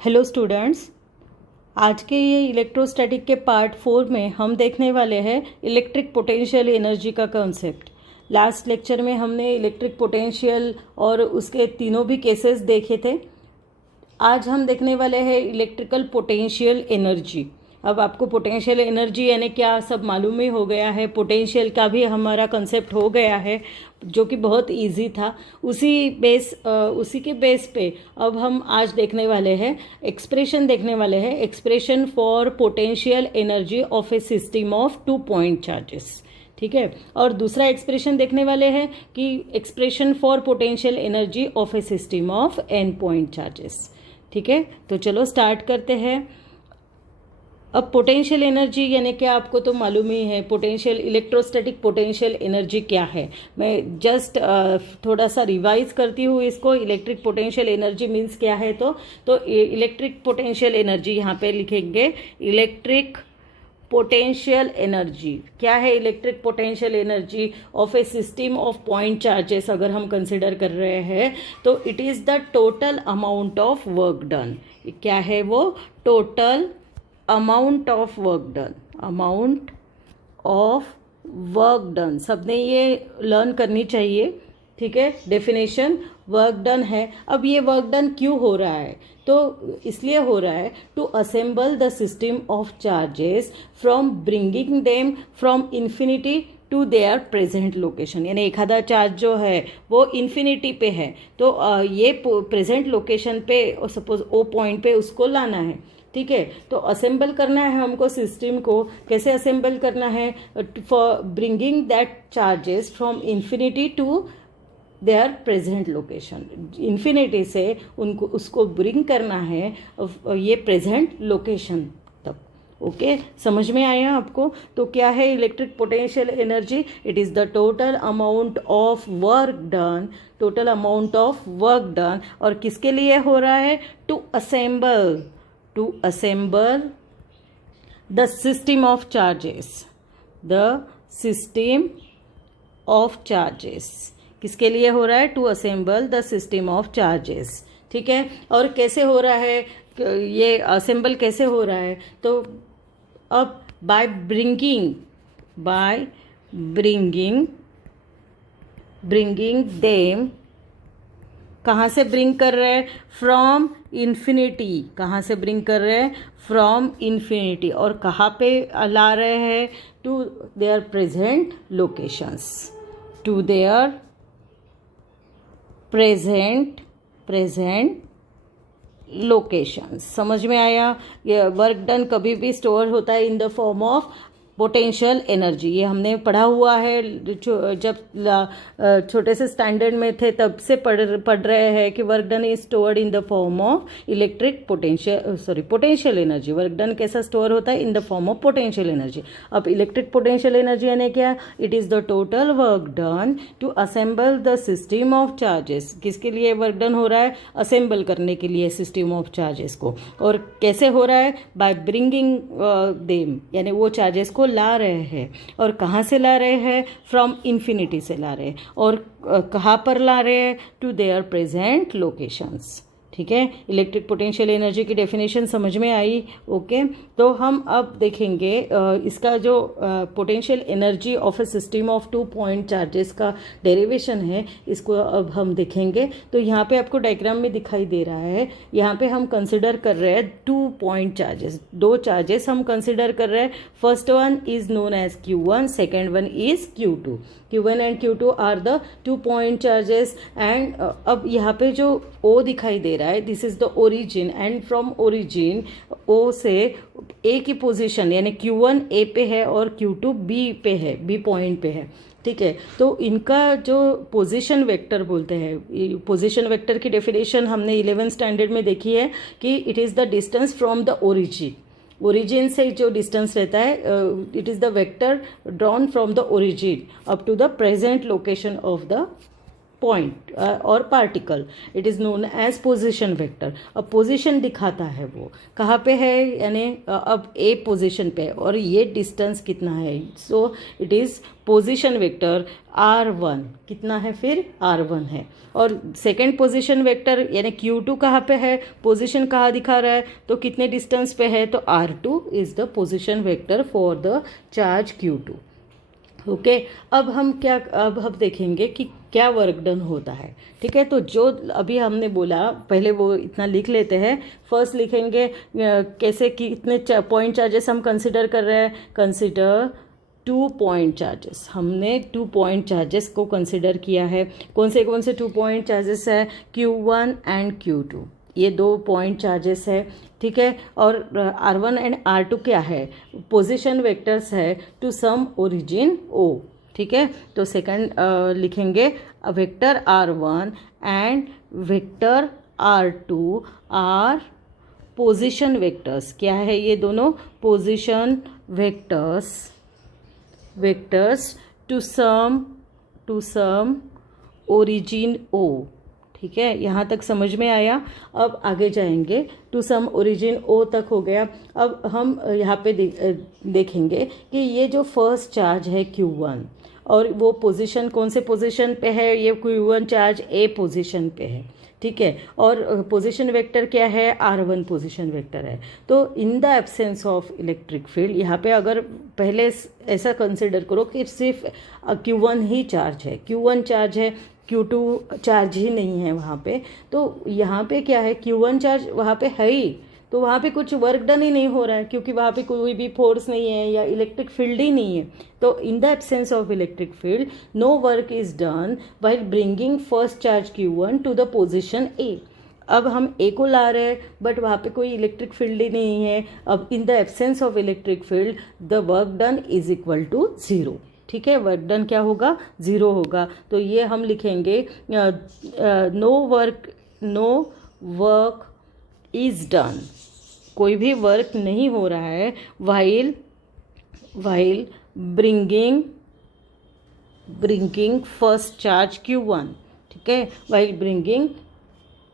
Hello students, आज के ये इलेक्ट्रोस्टैटिक के पार्ट 4 में हम देखने वाले हैं इलेक्ट्रिक पोटेंशियल एनर्जी का कॉन्सेप्ट। लास्ट लेक्चर में हमने इलेक्ट्रिक पोटेंशियल और उसके तीनों भी केसेस देखे थे। आज हम देखने वाले हैं इलेक्ट्रिकल पोटेंशियल एनर्जी। अब आपको पोटेंशियल एनर्जी यानी क्या सब मालूम ही हो गया है, पोटेंशियल का भी हमारा कंसेप्ट हो गया है जो कि बहुत इजी था। उसी के बेस पे अब हम आज देखने वाले हैं expression for potential energy of a system of 2 point charges. ठीक है, और दूसरा एक्सप्रेशन देखने वाले हैं कि expression for potential energy of a system of n point charges. ठीक है, तो चलो स्टार्ट करते हैं। अब पोटेंशियल एनर्जी यानी क्या, आपको तो मालूम ही है इलेक्ट्रोस्टैटिक पोटेंशियल एनर्जी क्या है। मैं जस्ट थोड़ा सा रिवाइज करती हूँ इसको। इलेक्ट्रिक पोटेंशियल एनर्जी मीन्स क्या है, तो इलेक्ट्रिक पोटेंशियल एनर्जी यहाँ पे लिखेंगे इलेक्ट्रिक पोटेंशियल एनर्जी। क्या है electric potential energy of a system of point charges अगर हम कंसिडर कर रहे हैं तो it is the total amount of work done. क्या है वो? Total amount of work done. सबने ये लर्न करनी चाहिए। ठीक है, डेफिनेशन वर्क डन है। अब ये वर्क डन क्यों हो रहा है? तो इसलिए हो रहा है to assemble the system of charges from bringing them from infinity to their present location. यानी एखादा चार्ज जो है वो इन्फिनिटी पे है तो ये प्रेजेंट लोकेशन पे सपोज ओ पॉइंट पे उसको लाना है। ठीक है, तो असेंबल करना है हमको सिस्टम को। कैसे असेंबल करना है? For bringing that charges from infinity to their present location. Infinity से उसको ब्रिंग करना है ये प्रेजेंट लोकेशन तक। ओके, समझ में आया आपको? तो क्या है electric potential energy? It is the total amount of work done. और किसके लिए हो रहा है? To assemble the system of charges. किसके लिए हो रहा है? To assemble the system of charges. ठीक है, और कैसे हो रहा है ये असेंबल? कैसे हो रहा है? तो अब बाय ब्रिंगिंग देम। कहाँ से ब्रिंग कर रहे हैं? From infinity. कहाँ से ब्रिंग कर रहे हैं? From infinity. और कहाँ पे ला रहे हैं? To their present locations. समझ में आया? ये वर्क डन कभी भी स्टोर होता है in the form of potential energy. ये हमने पढ़ा हुआ है जब छोटे से स्टैंडर्ड में थे तब से पढ़ रहे हैं कि work done is stored in the form of potential energy. Work done कैसा स्टोर होता है? In the form of potential energy. अब इलेक्ट्रिक पोटेंशियल एनर्जी यानी क्या? It is the total work done to assemble the system of charges. किसके लिए work done हो रहा है? असेंबल करने के लिए सिस्टम ऑफ चार्जेस को। और कैसे हो रहा है? बाय ब्रिंगिंग देम, यानी वो चार्जेस को ला रहे हैं। और कहाँ से ला रहे हैं? फ्रॉम इन्फिनिटी से ला रहे हैं। और कहाँ पर ला रहे हैं? To their present locations. ठीक है, इलेक्ट्रिक पोटेंशियल एनर्जी की डेफिनेशन समझ में आई। ओके, तो हम अब देखेंगे इसका जो potential energy of a system of 2 point charges का डेरिवेशन है, इसको अब हम देखेंगे। तो यहाँ पे आपको डायग्राम में दिखाई दे रहा है। यहाँ पे हम कंसिडर कर रहे हैं 2 पॉइंट चार्जेस। 2 चार्जेस हम कंसिडर कर रहे हैं। First one is known as Q1, second one is Q2। Q1 and Q2 are the 2 point charges. And अब यहाँ पे जो O दिखाई दे रहा है, this is the origin. And from origin O से A की पोजीशन यानी Q1 A पे है और Q2 B पे है, B पॉइंट पे है। ठीक है, तो इनका जो पोजीशन वेक्टर बोलते हैं, पोजीशन वेक्टर की डेफिनेशन हमने 11th स्टैंडर्ड में देखी है कि it is the distance from the origin से जो डिस्टेंस रहता है, it is the vector drawn from the origin up to the present location of the point और particle, it is known as position vector. अब position दिखाता है वो कहाँ पे है, यानी अब ए पोजीशन पे है और ये डिस्टेंस कितना है, so it is position vector r1 कितना है, फिर r1 है। और सेकेंड पोजीशन वेक्टर यानी q2 कहाँ पे है, पोजीशन कहाँ दिखा रहा है, तो कितने डिस्टेंस पे है, तो r2 is the position vector for the charge q2। Okay अब हम देखेंगे कि क्या वर्क डन होता है। ठीक है, तो जो अभी हमने बोला पहले वो इतना लिख लेते हैं। फर्स्ट लिखेंगे कैसे कि इतने पॉइंट चार्जेस हम कंसिडर कर रहे हैं, कंसिडर 2 पॉइंट चार्जेस। हमने 2 पॉइंट चार्जेस को कंसिडर किया है। कौन से 2 पॉइंट चार्जेस है, Q1 एंड Q2, ये 2 पॉइंट चार्जेस है। ठीक है, और R1 एंड R2 क्या है, पोजीशन वेक्टर्स है टू सम ओरिजिन O। ठीक है, तो सेकंड लिखेंगे vector R1 and vector R2 are position vectors. क्या है ये दोनों, position vectors to some origin O। ठीक है, यहाँ तक समझ में आया। अब आगे जाएंगे, टू सम ओरिजिन O तक हो गया। अब हम यहाँ पे देखेंगे कि ये जो फर्स्ट चार्ज है Q1 और वो पोजीशन कौन से पोजीशन पे है, ये Q1 चार्ज A पोजीशन पे है। ठीक है, और पोजीशन वेक्टर क्या है, R1 पोजीशन वेक्टर है। तो in the absence of electric field, यहाँ पे अगर पहले ऐसा कंसिडर करो कि सिर्फ Q1 ही चार्ज है, Q1 चार्ज है, Q2 चार्ज ही नहीं है वहाँ पे, तो यहाँ पे क्या है, Q1 चार्ज वहाँ पे है ही, तो वहाँ पे कुछ वर्क डन ही नहीं हो रहा है क्योंकि वहाँ पे कोई भी फोर्स नहीं है या इलेक्ट्रिक फील्ड ही नहीं है। तो in the absence of electric field no work is done while bringing first charge Q1 to the position A। अब हम A को ला रहे हैं बट वहाँ पे कोई इलेक्ट्रिक फील्ड ही नहीं है। अब in the absence of electric field the work done is equal to 0। ठीक है, वर्क डन क्या होगा, 0 होगा। तो ये हम लिखेंगे नो वर्क इज डन, कोई भी वर्क नहीं हो रहा है while bringing first charge Q1। ठीक है, वाइल ब्रिंगिंग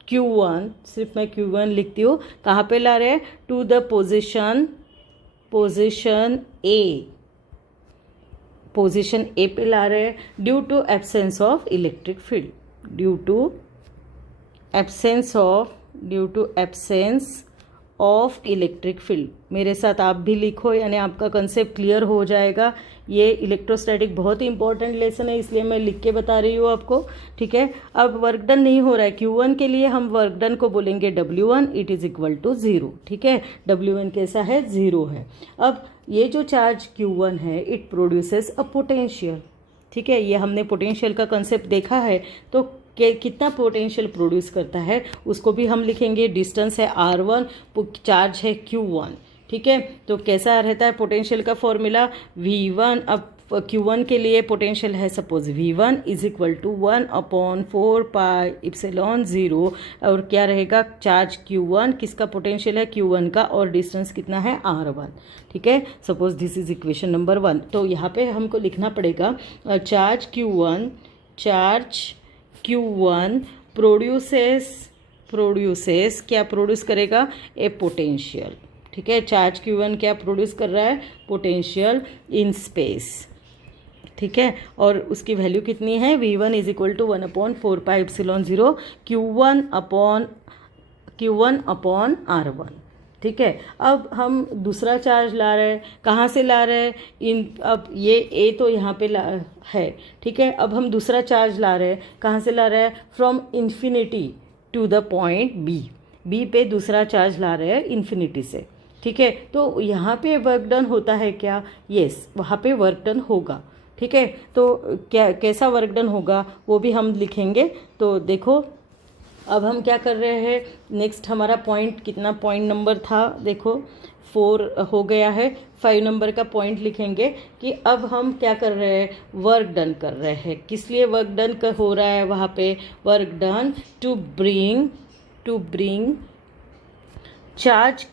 Q1, सिर्फ मैं Q1 लिखती हूँ, कहाँ पे ला रहे हैं, to the position A, position A पे ला रहे हैं due to absence of electric field, due to absence of electric field. मेरे साथ आप भी लिखो, यानी आपका कंसेप्ट क्लियर हो जाएगा। ये इलेक्ट्रोस्टैटिक बहुत ही इंपॉर्टेंट लेसन है, इसलिए मैं लिख के बता रही हूँ आपको। ठीक है, अब वर्क डन नहीं हो रहा है Q1 के लिए, हम वर्क डन को बोलेंगे W1, it is equal to 0। ठीक है, W1 कैसा है, 0 है। अब ये जो चार्ज Q1 है इट प्रोड्यूसेस अ पोटेंशियल। ठीक है, ये हमने पोटेंशियल का कंसेप्ट देखा है, तो कितना पोटेंशियल प्रोड्यूस करता है उसको भी हम लिखेंगे। डिस्टेंस है R1, चार्ज है Q1। ठीक है, तो कैसा रहता है पोटेंशियल का फॉर्मूला, V1। अब Q1 के लिए पोटेंशियल है suppose V1 is equal to 1/4πε0, और क्या रहेगा, चार्ज Q1 किसका पोटेंशियल है, Q1 का, और डिस्टेंस कितना है, R1। ठीक है, suppose this is equation number 1। तो यहाँ पे हमको लिखना पड़ेगा चार्ज Q1 प्रोड्यूसेस क्या प्रोड्यूस करेगा, ए पोटेंशियल। ठीक है, चार्ज Q1 क्या प्रोड्यूस कर रहा है, पोटेंशियल इन स्पेस। ठीक है, और उसकी वैल्यू कितनी है, V1 is equal to 1/4πε0 Q1 upon R1। ठीक है, अब हम दूसरा चार्ज ला रहे हैं, कहाँ से ला रहे हैं, अब ये A तो यहाँ पे है। ठीक है, अब हम दूसरा चार्ज ला रहे हैं, कहाँ से ला रहे हैं, from infinity to the point B पे दूसरा चार्ज ला रहे हैं इन्फिनिटी से। ठीक है, तो यहाँ पे वर्क डन होता है क्या, यस, वहाँ पे वर्क डन होगा। ठीक है, तो कैसा वर्क डन होगा वो भी हम लिखेंगे। तो देखो अब हम क्या कर रहे हैं, नेक्स्ट हमारा पॉइंट कितना, पॉइंट नंबर था, देखो 4 हो गया है। 5 नंबर का पॉइंट लिखेंगे कि अब हम क्या कर रहे हैं, वर्क डन कर रहे हैं। किस लिए वर्क डन हो रहा है वहाँ पे, work done to bring charge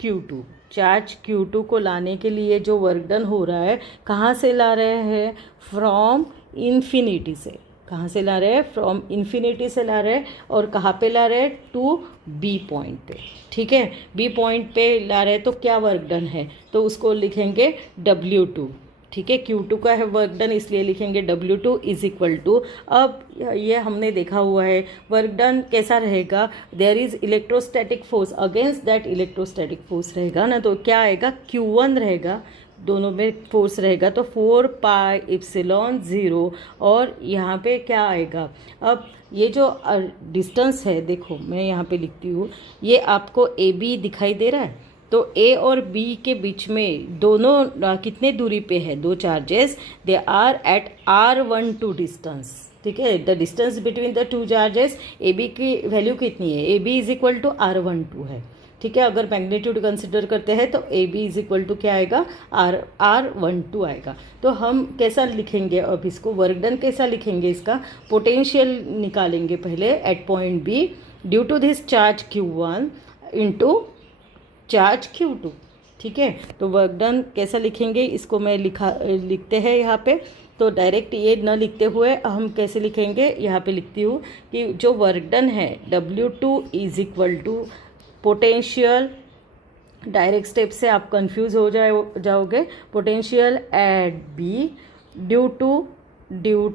Q2 को लाने के लिए जो वर्क डन हो रहा है, कहाँ से ला रहे हैं, फ्रॉम इन्फिनिटी से। कहाँ से ला रहे हैं, फ्रॉम इन्फिनिटी से ला रहे हैं, और कहाँ पे ला रहे हैं, टू बी पॉइंट पे, ठीक है। बी पॉइंट पे ला रहे हैं तो क्या वर्क डन है, तो उसको लिखेंगे W2, ठीक है। Q2 का है वर्क डन, इसलिए लिखेंगे W2 इज इक्वल टू, अब ये हमने देखा हुआ है वर्क डन कैसा रहेगा, there is electrostatic force against that electrostatic force रहेगा ना, तो क्या आएगा, Q1 रहेगा, दोनों में फोर्स रहेगा, तो 4 पाई एप्सिलॉन 0, और यहाँ पे क्या आएगा, अब ये जो डिस्टेंस है, देखो मैं यहाँ पे लिखती हूँ, ये आपको AB दिखाई दे रहा है, तो A और B के बीच में दोनों कितने दूरी पे है, दो charges, they are at R12 distance, ठीक है। The distance between the two charges, AB की वैल्यू कितनी है, AB is equal to R12 है, ठीक है। अगर मैग्नीट्यूड कंसिडर करते हैं तो AB इज इक्वल टू क्या आएगा, R12 आएगा। तो हम कैसा लिखेंगे, अब इसको वर्क डन कैसा लिखेंगे, इसका पोटेंशियल निकालेंगे पहले at point B due to this charge Q1 into charge Q2, ठीक है। तो वर्क डन कैसा लिखेंगे, इसको मैं लिखते हैं यहाँ पे, तो डायरेक्ट ये न लिखते हुए हम कैसे लिखेंगे, यहाँ पे लिखती हूँ कि जो वर्क डन है W2 is equal to potential, direct step से आप कंफ्यूज हो जाओगे, potential at B due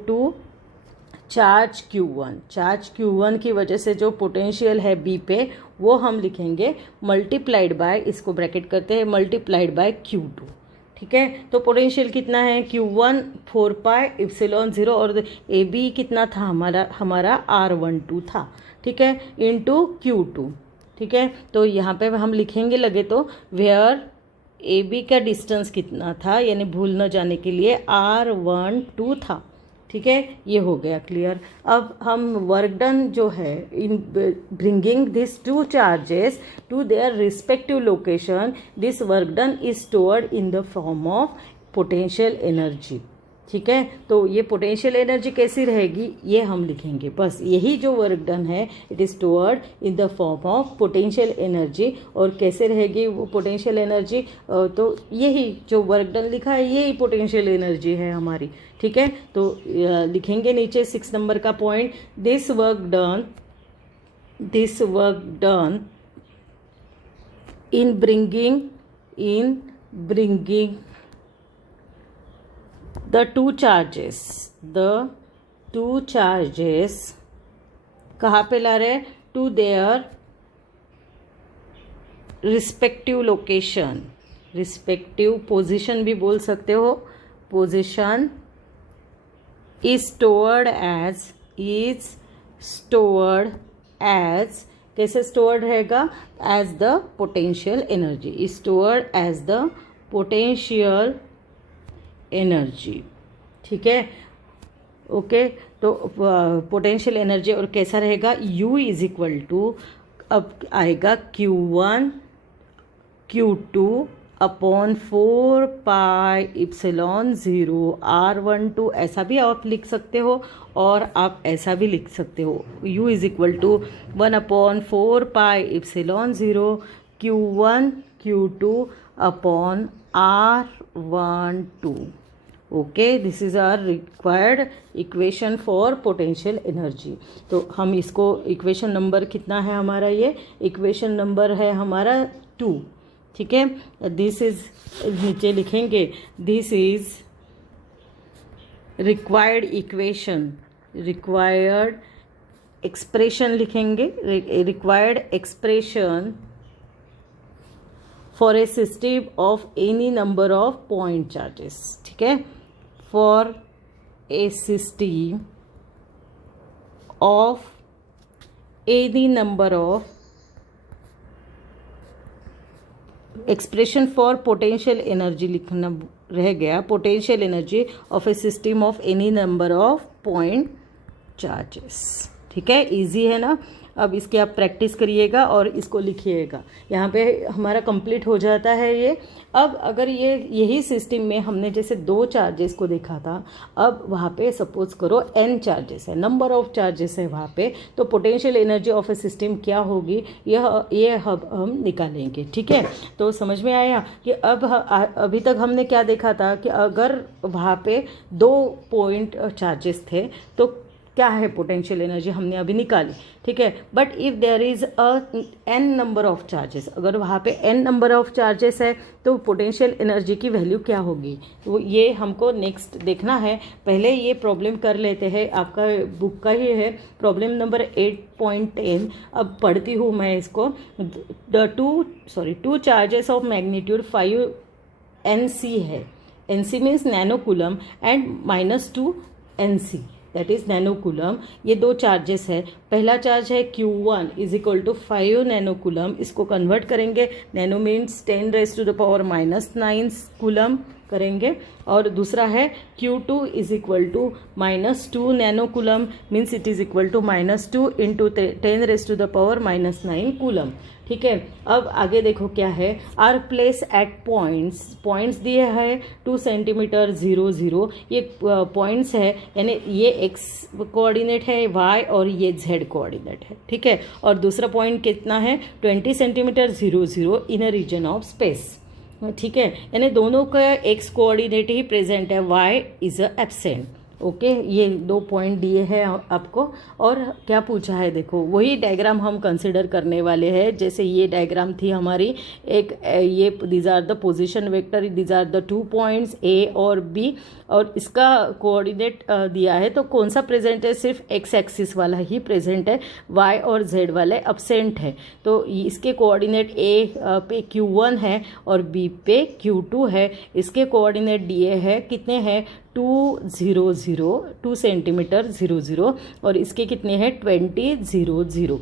to charge Q1 की वजह से जो पोटेंशियल है B पे, वो हम लिखेंगे मल्टीप्लाइड बाय, इसको ब्रैकेट करते हैं, मल्टीप्लाइड बाय Q2, ठीक है। तो पोटेंशियल कितना है, Q1 4 पाई एप्सिलॉन 0, और AB कितना था हमारा R12 था, ठीक है, इंटू Q2, ठीक है। तो यहाँ पे हम लिखेंगे लगे तो वेयर AB का डिस्टेंस कितना था, यानी भूल न जाने के लिए R12 था, ठीक है। ये हो गया क्लियर। अब हम वर्क डन जो है in bringing this two charges to their respective location, this work done is stored in the form of potential energy, ठीक है। तो ये पोटेंशियल एनर्जी कैसी रहेगी, ये हम लिखेंगे, बस यही जो वर्क डन है it is stored in the form of potential energy. और कैसे रहेगी वो पोटेंशियल एनर्जी, तो यही जो वर्क डन लिखा है यही पोटेंशियल एनर्जी है हमारी, ठीक है। तो लिखेंगे नीचे 6 नंबर का point, this work done in bringing the two charges कहाँ पे ला रहे हैं, to their respective location, respective position भी बोल सकते हो, पोजीशन इज स्टोर्ड एज कैसे स्टोर्ड रहेगा, as the potential energy, is stored as the potential energy, ठीक है, ओके। तो पोटेंशियल एनर्जी और कैसा रहेगा, U इज इक्वल टू, अब आएगा Q1 Q2 upon 4 pi epsilon 0 R12, ऐसा भी आप लिख सकते हो और आप ऐसा भी लिख सकते हो, U is equal to 1 upon 4 pi epsilon 0 Q1 Q2 upon R12, okay. This is our required equation for potential energy. तो हम इसको इक्वेशन नंबर कितना है हमारा, ये इक्वेशन नंबर है हमारा 2, ठीक है। दिस इज, नीचे लिखेंगे this is required equation, required expression लिखेंगे, required expression for a system of any number of point charges, ठीक है, for a system of any number of, expression for potential energy लिखना रह गया, potential energy of a system of any number of point charges, ठीक है। Easy है ना। अब इसकी आप प्रैक्टिस करिएगा और इसको लिखिएगा, यहाँ पे हमारा कंप्लीट हो जाता है ये। अब अगर ये यही सिस्टम में हमने जैसे 2 चार्जेस को देखा था, अब वहाँ पे सपोज करो n चार्जेस है, नंबर ऑफ चार्जेस है वहाँ पे, तो potential energy of a system क्या होगी ये हम निकालेंगे, ठीक है। तो समझ में आया कि अब अभी तक हमने क्या देखा था कि अगर वहाँ पे 2 पॉइंट चार्जेस थे तो क्या है पोटेंशियल एनर्जी हमने अभी निकाली, ठीक है। But if there is n number of charges, अगर वहाँ पे n नंबर ऑफ चार्जेस है तो पोटेंशियल एनर्जी की वैल्यू क्या होगी, तो ये हमको नेक्स्ट देखना है। पहले ये प्रॉब्लम कर लेते हैं, आपका बुक का ही है प्रॉब्लम नंबर 8.10। अब पढ़ती हूँ मैं इसको। Two charges of magnitude 5 NC है, NC means nano coulomb and -2 NC that is nano coulomb. ये दो चार्जेस है। पहला चार्ज है Q1 is equal to 5 nano coulomb, इसको कन्वर्ट करेंगे, नैनो मीन्स 10⁻⁹ कूलम करेंगे। और दूसरा है Q2 is equal to -2 nano coulomb, means it is equal to -2 into 10⁻⁹ coulomb, ठीक है। अब आगे देखो क्या है, आर प्लेस एट पॉइंट्स दिए है 2 सेंटीमीटर 0 0, ये पॉइंट्स है, यानी ये x कोऑर्डिनेट है y और ये z कोऑर्डिनेट है, ठीक है। और दूसरा पॉइंट कितना है 20 centimetre 0 0 in a region of space, ठीक है। यानी दोनों का x कोऑर्डिनेट ही प्रेजेंट है, y इज एब्सेंट, ओके। ये 2 पॉइंट दिए हैं आपको। और क्या पूछा है देखो, वही डायग्राम हम कंसिडर करने वाले हैं। जैसे ये डायग्राम थी हमारी एक, ये these are the position vector, these are the 2 points A और B, और इसका कोऑर्डिनेट दिया है। तो कौन सा प्रेजेंट है, सिर्फ x एक्सिस वाला ही प्रेजेंट है, y और z वाले एब्सेंट है। तो इसके कोऑर्डिनेट A पे Q1 है और B पे Q2 है। इसके कोऑर्डिनेट दिए हैं, कितने हैं 2 0 0 2 सेंटीमीटर 0 0, और इसके कितने हैं 20 0 0,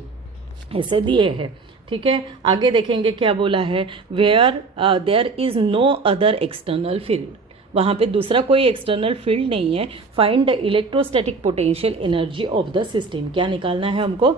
ऐसे दिए हैं, ठीक है। आगे देखेंगे क्या बोला है, where there is no other external field, वहाँ पे दूसरा कोई एक्सटर्नल फील्ड नहीं है। Find the electrostatic potential energy of the system, क्या निकालना है हमको,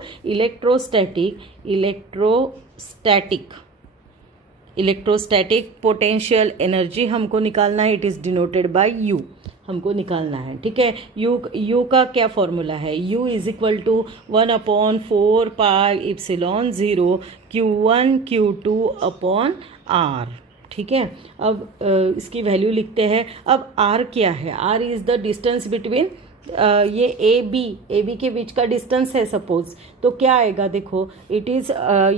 इलेक्ट्रोस्टैटिक पोटेंशियल एनर्जी हमको निकालना है। It is denoted bye U, हमको निकालना है, ठीक है। U का क्या फॉर्मूला है, U is equal to 1/4πε0 Q1 Q2 upon R, ठीक है। अब इसकी वैल्यू लिखते हैं। अब R क्या है, R is the distance between ये AB के बीच का डिस्टेंस है सपोज, तो क्या आएगा देखो, इट इज़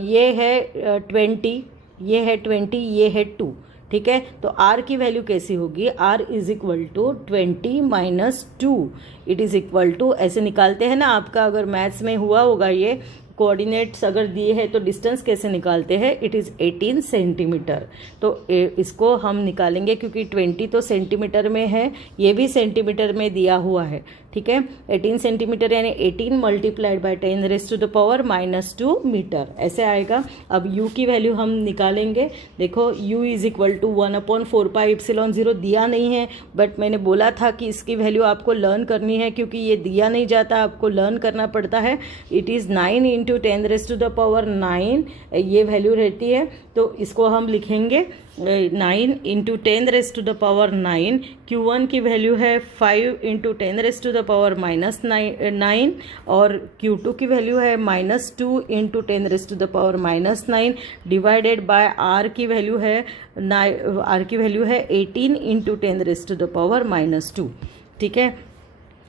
ये है 20, ये है 20, ये है 2, ठीक है। तो R की वैल्यू कैसी होगी, R is equal to 20 - 2, it is equal to, ऐसे निकालते हैं ना, आपका अगर मैथ्स में हुआ होगा ये कोऑर्डिनेट्स अगर दिए हैं तो डिस्टेंस कैसे निकालते हैं, इट इज़ 18 सेंटीमीटर। तो इसको हम निकालेंगे क्योंकि 20 तो सेंटीमीटर में है, ये भी सेंटीमीटर में दिया हुआ है, ठीक है। 18 सेंटीमीटर यानी 18 मल्टीप्लाइड बाय 10⁻⁻² मीटर, ऐसे आएगा। अब U की वैल्यू हम निकालेंगे। देखो U इज इक्वल टू 1/4πε0 दिया नहीं है, बट मैंने बोला था कि इसकी वैल्यू आपको लर्न करनी है, क्योंकि ये दिया नहीं जाता, आपको लर्न करना पड़ता है। इट इज़ 9 × 10⁻⁹ ये वैल्यू रहती है। तो इसको हम लिखेंगे 9 × 10⁻⁹। Q1 की वैल्यू है 5 × 10⁻⁻9 और Q2 की वैल्यू है -2 × 10⁻⁻9 डिवाइडेड बाय R की वैल्यू है 18 × 10⁻⁻2, ठीक है।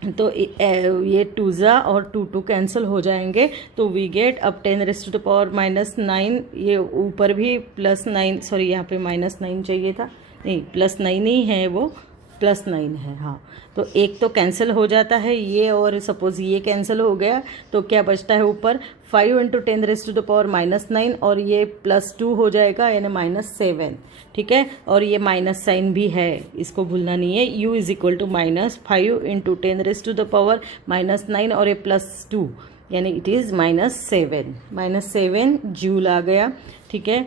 तो ये 2 और 2 कैंसिल हो जाएंगे, तो वी गेट अब 10⁻⁻9, ये ऊपर भी +9, सॉरी यहाँ पे -9 चाहिए था, नहीं +9 ही है, वो +9 है, हाँ। तो एक तो कैंसिल हो जाता है ये, और सपोज ये कैंसिल हो गया तो क्या बचता है ऊपर 5 × 10⁻⁻9 और ये +2 हो जाएगा यानी -7, ठीक है। और ये माइनस साइन भी है, इसको भूलना नहीं है। U इज इक्वल टू -5 × 10⁻⁻9 और ये +2 यानी इट इज़ -7 जूल आ गया, ठीक है।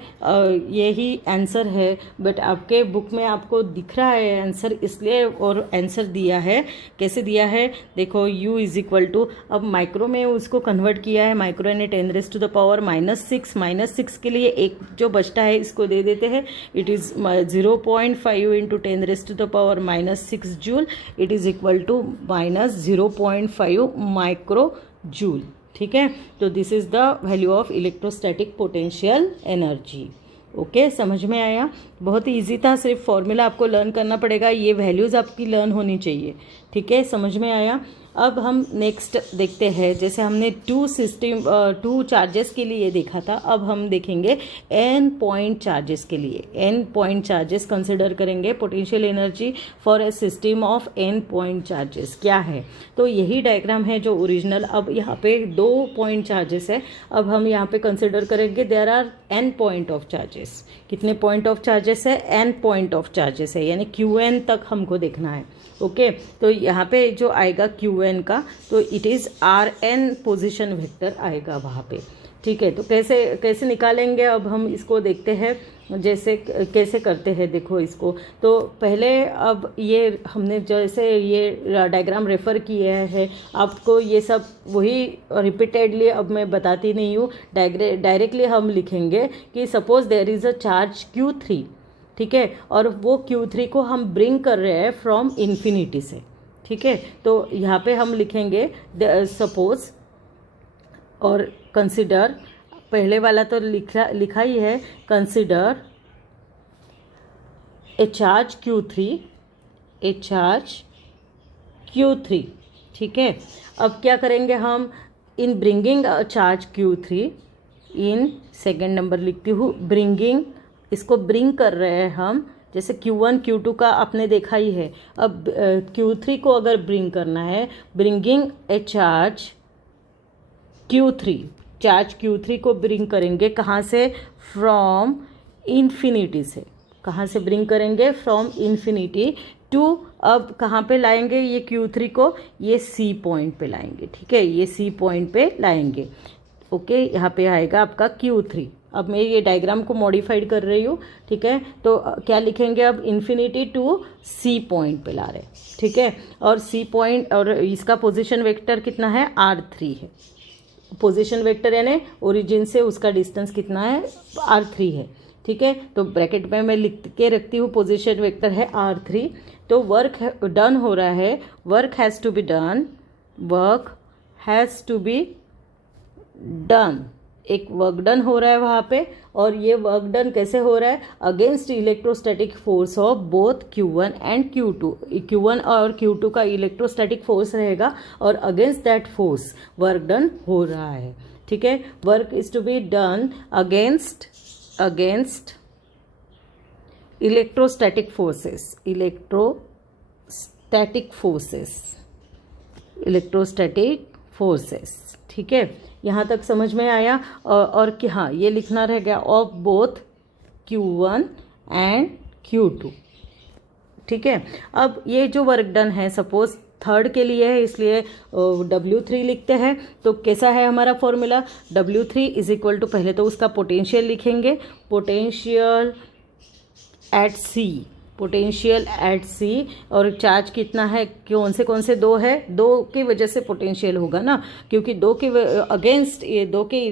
यही आंसर है, बट आपके बुक में आपको दिख रहा है आंसर इसलिए, और आंसर दिया है, कैसे दिया है देखो, U इज इक्वल टू, अब माइक्रो में उसको कन्वर्ट किया है, माइक्रो यानी 10⁻⁻6 -6 के लिए एक जो बचता है इसको दे देते हैं। It is 0.5 × 10⁻⁻6 joule, it is equal to -0.5 micro joule, ठीक है। तो this is the value of electrostatic potential energy, okay. समझ में आया, बहुत ही ईजी था, सिर्फ फॉर्मूला आपको लर्न करना पड़ेगा, ये वैल्यूज़ आपकी लर्न होनी चाहिए, ठीक। ठीक है, समझ में आया। अब हम नेक्स्ट देखते हैं, जैसे हमने टू चार्जेस के लिए देखा था, अब हम देखेंगे n पॉइंट चार्जेस के लिए। n पॉइंट चार्जेस कंसिडर करेंगे, potential energy for a system of n point charges क्या है। तो यही डायग्राम है जो ओरिजिनल। अब यहाँ पे 2 पॉइंट चार्जेस है, अब हम यहाँ पे कंसिडर करेंगे there are n point of charges. कितने पॉइंट ऑफ चार्जेस है? n पॉइंट ऑफ चार्जेस है, यानी Qn तक हमको देखना है। ओके, तो यहाँ पे जो आएगा Qn का, तो it is Rn position vector आएगा वहाँ पे। ठीक है, तो कैसे निकालेंगे, अब हम इसको देखते हैं जैसे कैसे करते हैं। देखो इसको, तो पहले अब ये हमने जैसे ये डायग्राम रेफ़र किया है, आपको ये सब वही रिपीटेडली अब मैं बताती नहीं हूँ, डायरेक्टली हम लिखेंगे कि suppose there is a charge Q3, ठीक है, और वो Q3 को हम ब्रिंग कर रहे हैं फ्रॉम इन्फिनिटी से। ठीक है, तो यहाँ पे हम लिखेंगे सपोज और कंसिडर, पहले वाला तो लिखा ही है, कंसिडर ए चार्ज Q3, ठीक है। अब क्या करेंगे हम, in bringing charge Q3, in second number लिखती हूँ, ब्रिंगिंग, इसको ब्रिंग कर रहे हैं हम, जैसे Q1 Q2 का आपने देखा ही है। अब Q3 को अगर ब्रिंग करना है, ब्रिंगिंग ए चार्ज Q3 को ब्रिंग करेंगे कहाँ से? फ्रॉम इन्फिनिटी से। कहाँ से ब्रिंग करेंगे? फ्रॉम इन्फिनिटी टू, अब कहाँ पे लाएंगे ये Q3 को? ये C पॉइंट पे लाएंगे। ठीक है, ये C पॉइंट पे लाएंगे। ओके, यहाँ पे आएगा आपका Q3। अब मैं ये डायग्राम को मॉडिफाइड कर रही हूँ, ठीक है, तो क्या लिखेंगे अब? इन्फिनिटी टू C पॉइंट पे ला रहे हैं, ठीक है, और C पॉइंट, और इसका पोजीशन वेक्टर कितना है? R3 है। पोजीशन वेक्टर यानी ओरिजिन से उसका डिस्टेंस कितना है? R3 है। ठीक है, तो ब्रैकेट में मैं लिख के रखती हूँ, पोजीशन वेक्टर है R3। तो वर्क डन हो रहा है, work has to be done, एक वर्क डन हो रहा है वहाँ पे, और ये वर्क डन कैसे हो रहा है? Against electrostatic force of both Q1 and Q2। Q1 और Q2 का इलेक्ट्रोस्टैटिक फोर्स रहेगा, और against that force work done हो रहा है। ठीक है, work is to be done against electrostatic forces. ठीक है, यहाँ तक समझ में आया। और कि हाँ, ये लिखना रह गया, of both Q1 and Q2। ठीक है, अब ये जो वर्क डन है, सपोज थर्ड के लिए है, इसलिए W3 लिखते हैं। तो कैसा है हमारा formula? W3 is equal to, पहले तो उसका पोटेंशियल लिखेंगे, पोटेंशियल एट सी, और चार्ज कितना है? कौन से 2 है? 2 की वजह से पोटेंशियल होगा ना, क्योंकि 2 के अगेंस्ट, ये 2 के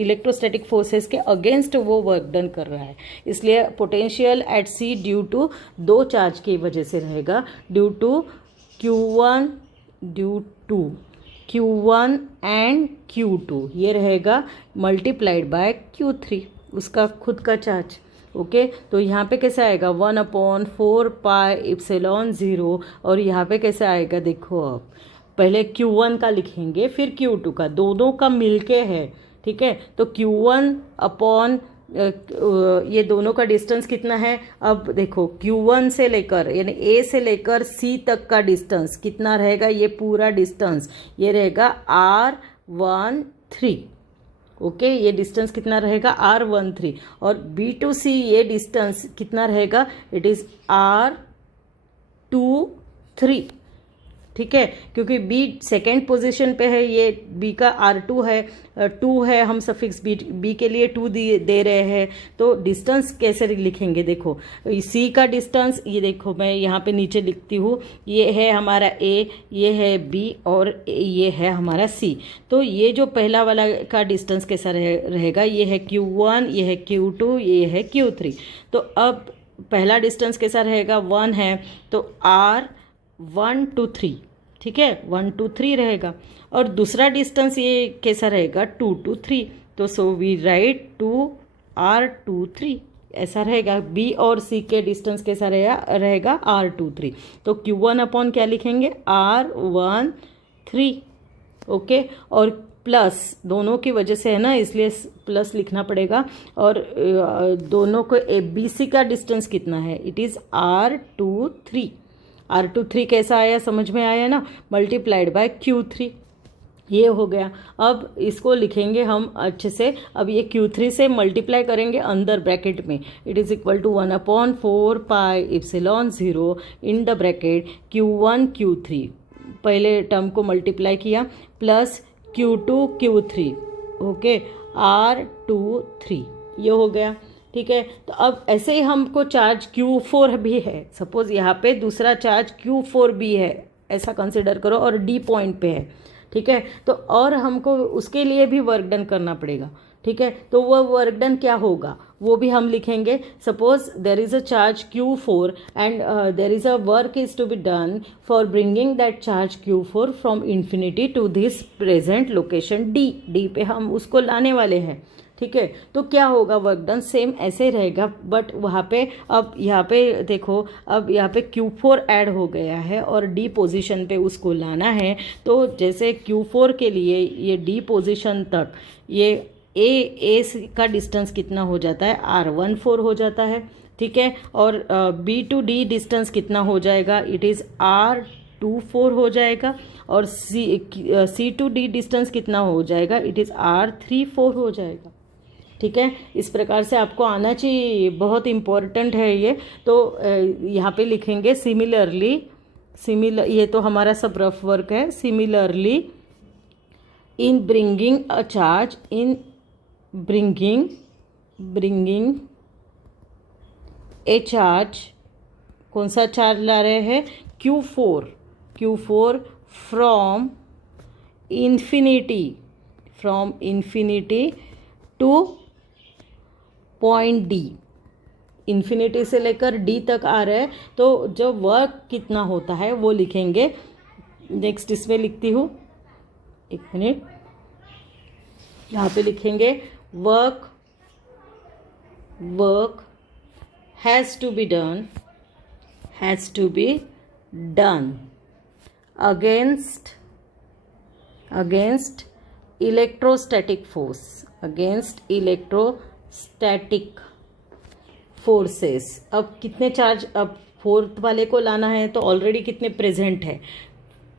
इलेक्ट्रोस्टैटिक फोर्सेस के अगेंस्ट वो वर्क डन कर रहा है, इसलिए potential at C due to 2 charge की वजह से रहेगा, due to Q1 and Q2, ये रहेगा मल्टीप्लाइड बाय Q3, उसका खुद का चार्ज। ओके, तो यहाँ पे कैसे आएगा? 1/4πε0, और यहाँ पे कैसे आएगा? देखो, अब पहले Q1 का लिखेंगे, फिर Q2 का, दोनों का मिलके है। ठीक है, तो Q1 अपॉन ये दोनों का डिस्टेंस कितना है? अब देखो, Q1 से लेकर, यानी A से लेकर C तक का डिस्टेंस कितना रहेगा? ये पूरा डिस्टेंस ये रहेगा R13। ओके, ये डिस्टेंस कितना रहेगा? R13। और B to C ये डिस्टेंस कितना रहेगा? It is R23। ठीक है, क्योंकि B सेकेंड पोजीशन पे है, ये B का R2 है, 2 है, हम सफिक्स B के लिए 2 दे रहे हैं। तो डिस्टेंस कैसे लिखेंगे? देखो, C का डिस्टेंस, ये देखो मैं यहाँ पे नीचे लिखती हूँ, ये है हमारा A, ये है B, और ये है हमारा C। तो ये जो पहला वाला का डिस्टेंस कैसा रहेगा? ये है Q1, ये है Q2, ये है Q3। तो अब पहला डिस्टेंस कैसा रहेगा? 1 है, तो R1 to 3, ठीक है, 1 to 3 रहेगा। और दूसरा डिस्टेंस ये कैसा रहेगा? 2 to 3। तो सो वी राइट 2R23, ऐसा रहेगा। बी और सी के डिस्टेंस कैसा रहेगा R23। तो Q1 अपॉन क्या लिखेंगे R13। ओके, और प्लस दोनों की वजह से है ना, इसलिए प्लस लिखना पड़ेगा। और दोनों को ABC का डिस्टेंस कितना है, इट इज़ R23। R23 कैसा आया, समझ में आया ना, मल्टीप्लाइड बाय Q3, ये हो गया। अब इसको लिखेंगे हम अच्छे से। अब ये Q3 से मल्टीप्लाई करेंगे अंदर ब्रैकेट में, it is equal to 1/4 pi epsilon 0 in the bracket Q1 Q3, पहले टर्म को मल्टीप्लाई किया, plus Q2 Q3, okay, R23, ये हो गया। ठीक है, तो अब ऐसे ही हमको चार्ज Q4 भी है, सपोज यहाँ पे दूसरा चार्ज Q4 भी है, ऐसा कंसिडर करो, और D पॉइंट पे है। ठीक है, तो और हमको उसके लिए भी वर्क डन करना पड़ेगा। ठीक है, तो वह वर्क डन क्या होगा वो भी हम लिखेंगे। Suppose there is a charge Q4 and there is a work is to be done for bringing that charge Q4 from infinity to this present location D पे हम उसको लाने वाले हैं। ठीक है, तो क्या होगा वर्क डन, सेम ऐसे रहेगा, बट वहाँ पे अब यहाँ पे देखो, अब यहाँ पे Q4 ऐड हो गया है और D पोजीशन पे उसको लाना है। तो जैसे Q4 के लिए ये D पोजीशन तक ये A का डिस्टेंस कितना हो जाता है, R14 हो जाता है। ठीक है, और B to D डिस्टेंस कितना हो जाएगा, इट इज़ R24 हो जाएगा, और C to D डिस्टेंस कितना हो जाएगा, इट इज़ R34 हो जाएगा। ठीक है, इस प्रकार से आपको आना चाहिए, बहुत इम्पोर्टेंट है ये। तो यहाँ पे लिखेंगे सिमिलरली, ये तो हमारा सब रफ वर्क है। Similarly in bringing a charge, in bringing a charge, कौन सा चार्ज ला रहे हैं, Q4 from infinity two point D, infinity से लेकर D तक आ रहा है, तो जो वर्क कितना होता है वो लिखेंगे। नेक्स्ट इसमें लिखती हूँ, एक मिनट, यहाँ पे लिखेंगे work has to be done against electrostatic forces. अब कितने चार्ज, अब फोर्थ वाले को लाना है, तो ऑलरेडी कितने प्रेजेंट है,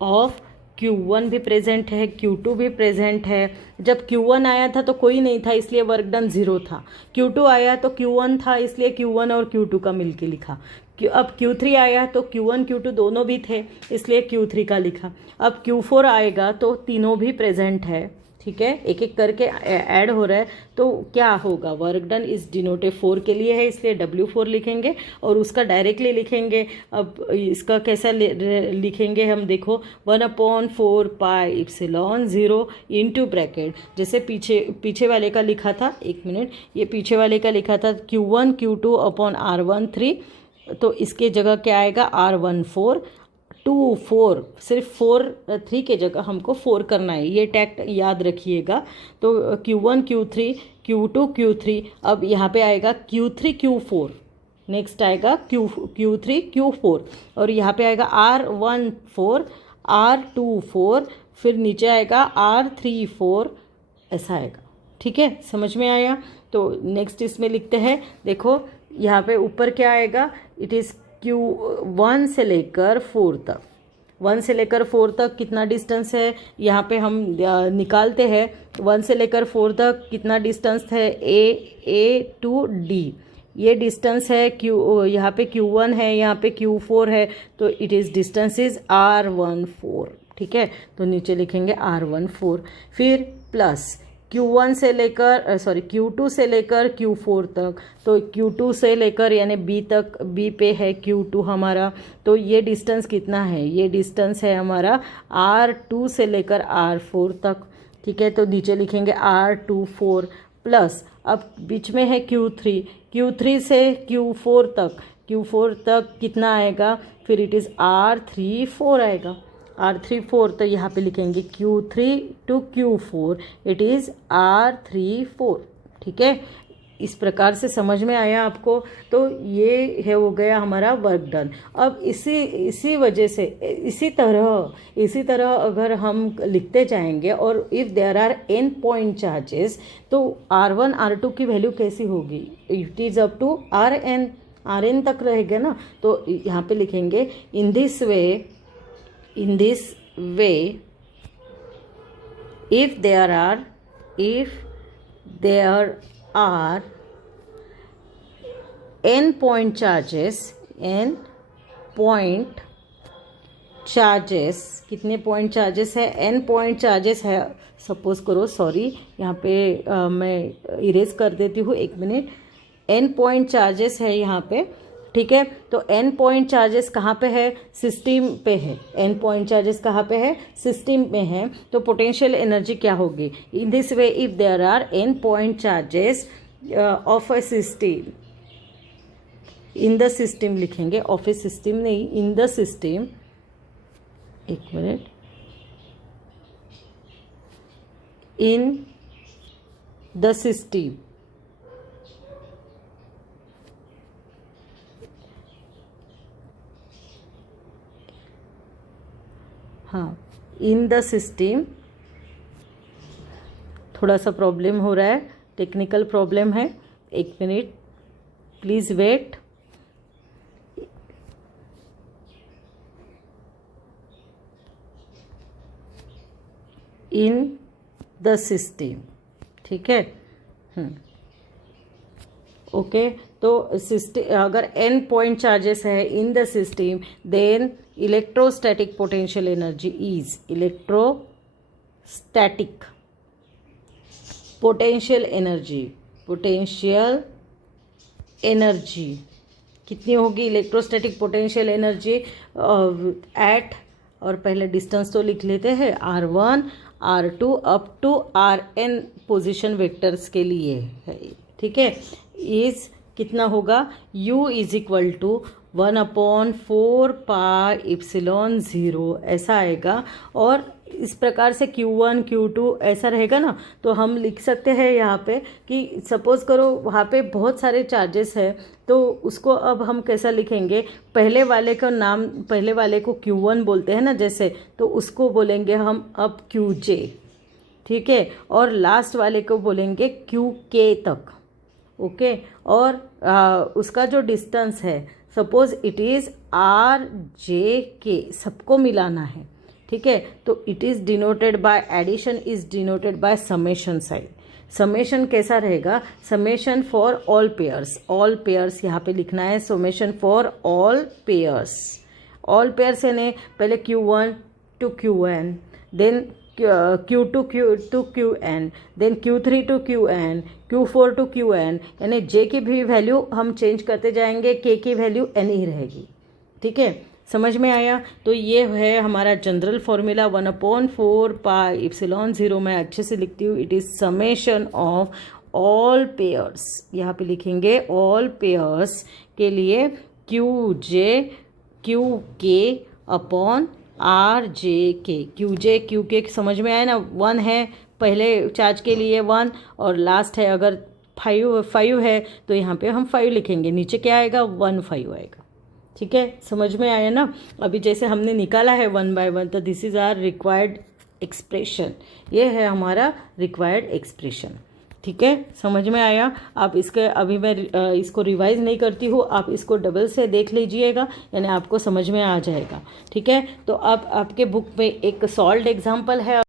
ऑफ Q1 भी प्रेजेंट है, Q2 भी प्रेजेंट है। जब Q1 आया था तो कोई नहीं था, इसलिए वर्क डन 0 था। Q2 आया तो Q1 था, इसलिए Q1 और Q2 का मिलके लिखा। अब Q3 आया तो Q1 Q2 दोनों भी थे, इसलिए Q3 का लिखा। अब Q4 आएगा तो तीनों भी प्रेजेंट है। ठीक है, एक एक करके ऐड हो रहा है, तो क्या होगा, वर्क डन इस डिनोटे 4 के लिए है, इसलिए W4 लिखेंगे और उसका डायरेक्टली लिखेंगे। अब इसका कैसा लिखेंगे हम, देखो 1/4 पाई एप्सिलॉन 0 इनटू ब्रैकेट, जैसे पीछे वाले का लिखा था, एक मिनट, ये पीछे वाले का लिखा था Q1 Q2 अपॉन R13, तो इसके जगह क्या आएगा R14 2 4, सिर्फ 3 के जगह हमको 4 करना है, ये टैक्ट याद रखिएगा। तो Q1 Q3 Q2 Q3, अब यहाँ पे आएगा Q3 Q4, नेक्स्ट आएगा Q3 Q4, और यहाँ पे आएगा R14 R24, फिर नीचे आएगा R34, ऐसा आएगा। ठीक है, समझ में आया। तो नेक्स्ट इसमें लिखते हैं, देखो यहाँ पे ऊपर क्या आएगा, इट इज़ Q1 से लेकर 4 तक, 1 से लेकर 4 तक कितना डिस्टेंस है, यहाँ पे हम निकालते हैं। 1 से लेकर 4 तक कितना डिस्टेंस है, A to D, ये डिस्टेंस है। यहाँ पे Q1 है, यहाँ पे Q4 है, तो it is distance is R14। ठीक है, तो नीचे लिखेंगे R14, फिर प्लस Q2 से लेकर Q4 तक, तो Q2 से लेकर यानी B तक, B पे है Q2 हमारा, तो ये डिस्टेंस कितना है, ये डिस्टेंस है हमारा R2 से लेकर R4 तक। ठीक है, तो नीचे लिखेंगे R24 प्लस, अब बीच में है Q3 से Q4 तक कितना आएगा, फिर इट इज़ R34 आएगा, R34, तो यहाँ पे लिखेंगे Q3 to Q4, it is R34। ठीक है, इस प्रकार से समझ में आया आपको? तो ये है हो गया हमारा वर्क डन। अब इसी वजह से इसी तरह अगर हम लिखते जाएंगे और if there are n point charges, तो R1 R2 की वैल्यू कैसी होगी? It is up to Rn तक रहेगा ना। तो यहाँ पे लिखेंगे in this way if there are n point charges, कितने पॉइंट चार्जेस है? n पॉइंट चार्जेस है। सपोज करो, सॉरी यहाँ पे मैं इरेज कर देती हूँ, 1 मिनट। n पॉइंट चार्जेस है यहाँ पे, ठीक है। तो n पॉइंट चार्जेस कहाँ पे है? सिस्टम पे है। n पॉइंट चार्जेस कहाँ पे है? सिस्टम में है। तो पोटेंशियल एनर्जी क्या होगी? In this way if there are n point charges of a system, in the system लिखेंगे, ऑफ ए सिस्टम नहीं, in the system. 1 minute. In the system, हाँ, इन द सिस्टम। थोड़ा सा प्रॉब्लम हो रहा है, टेक्निकल प्रॉब्लम है, 1 minute please wait. In the system, ठीक है। ओके, तो सिस्टम अगर n पॉइंट चार्जेस है in the system, then electrostatic potential energy is, electrostatic potential energy कितनी होगी? इलेक्ट्रोस्टैटिक पोटेंशियल एनर्जी एट, और पहले डिस्टेंस तो लिख लेते हैं, R1 R2 up to Rn position vectors के लिए है, ठीक है। इज कितना होगा? U is equal to 1/4 pi epsilon 0 ऐसा आएगा। और इस प्रकार से Q1 Q2 ऐसा रहेगा ना। तो हम लिख सकते हैं यहाँ पे कि सपोज करो वहाँ पे बहुत सारे चार्जेस है, तो उसको अब हम कैसा लिखेंगे? पहले वाले को Q1 बोलते हैं ना जैसे, तो उसको बोलेंगे हम अब QJ, ठीक है। और लास्ट वाले को बोलेंगे QK तक, ओके। और उसका जो डिस्टेंस है, सपोज इट इज़ RJK, सबको मिलाना है, ठीक है। तो it is denoted by, addition is denoted by summation side. Summation कैसा रहेगा? समेशन फॉर ऑल पेयर्स यहाँ पे लिखना है, समेशन फॉर ऑल पेयर्स यानी पहले Q1 to Qn, then Q2 to Qn, then Q3 to Qn, Q4 to Qn, यानी J की भी वैल्यू हम चेंज करते जाएंगे, K की वैल्यू N ही रहेगी, ठीक है। समझ में आया? तो ये है हमारा जनरल फॉर्मूला 1/4 पाई एप्सिलॉन 0। मैं अच्छे से लिखती हूँ, it is summation of all pairs. यहाँ पे लिखेंगे ऑल पेयर्स के लिए QJ QK upon RJK। QJ QK समझ में आया ना? 1 है पहले चार्ज के लिए 1, और लास्ट है अगर 5 है तो यहाँ पे हम 5 लिखेंगे, नीचे क्या आएगा? 1/5 आएगा, ठीक है। समझ में आया ना? अभी जैसे हमने निकाला है 1 by 1, तो this is our required expression. ये है हमारा रिक्वायर्ड एक्सप्रेशन, ठीक है। समझ में आया? आप इसके अभी मैं इसको रिवाइज नहीं करती हूँ, आप इसको डबल से देख लीजिएगा, यानी आपको समझ में आ जाएगा, ठीक है। तो अब आपके बुक में एक सॉल्व्ड एग्जाम्पल है।